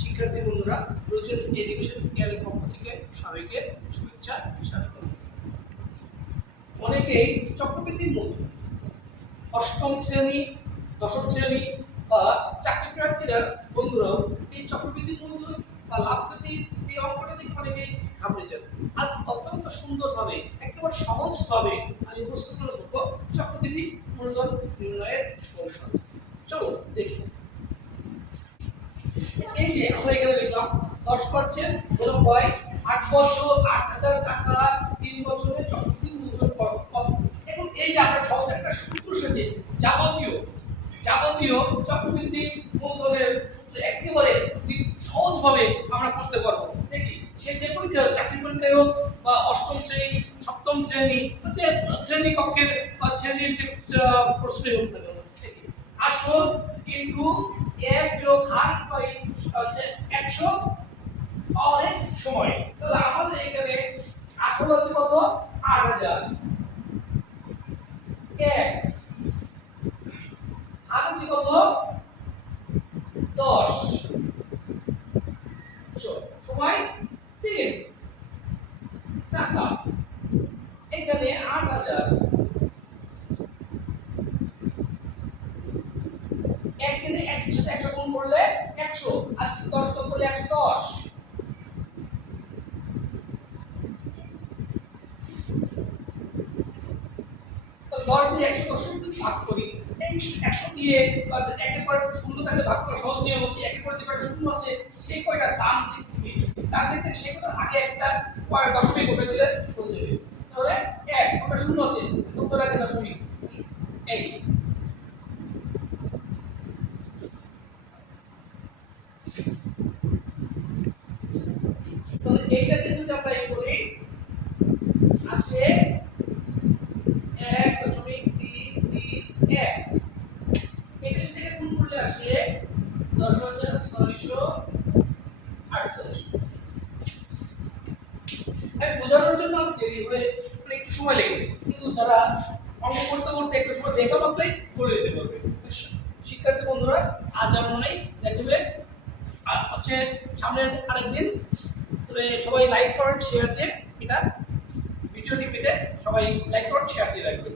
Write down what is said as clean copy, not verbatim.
শিক্ষার্থী বন্ধুরা, রোজের এডুকেশন কেয়ারের পক্ষ থেকে সবাইকে শুভেচ্ছা স্বাগতম। অনেকেই চক্রবৃদ্ধির মূলধন অষ্টম শ্রেণী, দশম শ্রেণী বা চাকরি প্রার্থীরা বন্ধুরাও এই চক্রবৃদ্ধির মূলধন বা লাভ ক্ষতির এই অঙ্কটা দেখে অনেকেই ঘাবড়ে যান। আজ অত্যন্ত সুন্দরভাবে একেবারে সহজভাবে আমি উপস্থাপন করব চক্রবৃদ্ধি মূলধন নির্ণয়ের কৌশল। চলো দেখি। এই যে আমরা এখানে লিখলাম 10% হলো কয় 8 বছর 8000 টাকা 3 বছরের চক্রবৃদ্ধি মূলধন কত। এখন এই যে আমরা সহজ একটা সূত্র সেজে যাবতীয় চক্রবৃদ্ধি মূলধনের সূত্র একেবারে সহজভাবে আমরা করতে পারবো। দেখি সে যে পরীক্ষা চাকরি পরীক্ষায় হোক বা অষ্টম শ্রেণী সপ্তম শ্রেণী যে শ্রেণী কক্ষের বা শ্রেণীর যে প্রশ্নে হোক না কেন, আসল ইনটু 1 যোগ হার বাই হচ্ছে 100 অনেক সময়। তাহলে আমাদের এখানে আসল হচ্ছে কত 8000 1 আর হচ্ছে কত 10 সময় 3 টাকা। এখানে 8000 একদিনে 1 এর সাথে 100 গুণ করলে 100 আর 10 গুণ করলে 110। তো 10 দিয়ে 110 যদি ভাগ করি, এই 100 দিয়ে একের পর শূন্য থাকে ভাগ করা সহজ নিয়ম হচ্ছে একের পর যে কয়টা শূন্য আছে সেই কয়টা দাম দিকে তার থেকে সেই কয়টার আগে একটা দশমিক বসে দিলে হয়ে যাবে। তাহলে 1 ওটা শূন্য আছে দুটোর আগে দশমিক এই। তাহলে এইটাতে যদি আমরা এই করি আসে 1.331। এটার সাথে গুণ করলে আসে 10648। আমি বোঝানোর জন্য দেরি হয়ে একটু সময় লেগেছে, কিন্তু যারা অঙ্ক করতে করতে একটু সময় দেখা মাত্রই করে দিতে পারবে। শিক্ষার্থী বন্ধুরা, আজ আমার মনে দেখবে হচ্ছে সামনের আরেকদিন। তবে সবাই লাইক করেন, শেয়ার দিয়ে এটা ভিডিওটি পেতে সবাই লাইক করেন, শেয়ার দিয়ে রাখবেন।